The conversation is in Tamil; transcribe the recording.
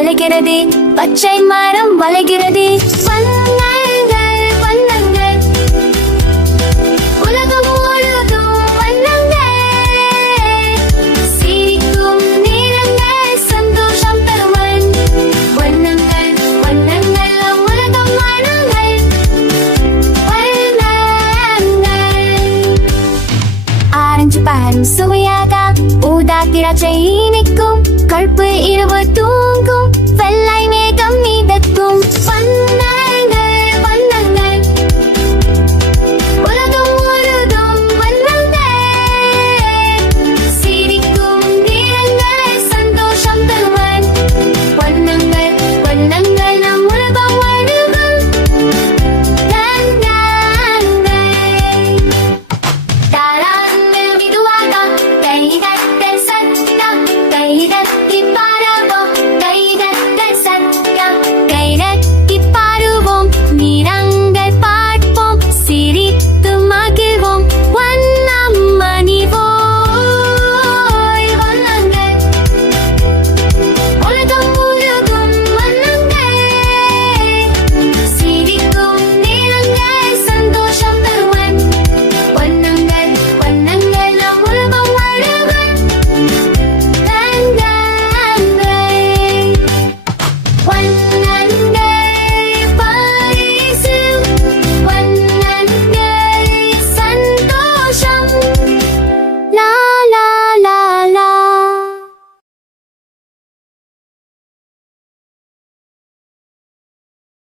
வளைகிறது, பச்சை மரம் வளைகிறது. வண்ணங்கள் வண்ணங்கள் உலகம் முழுதும் வண்ணங்கள். சிரிக்கும் நேரங்கள் சந்தோஷம் தரும் வண்ணங்கள் வண்ணங்கள் உலகம் வண்ணங்கள் வண்ணங்கள். ஆரஞ்சு பழம் சுவையாக, ஊதா திராட்சை இனிக்கும், கருப்பு இரவு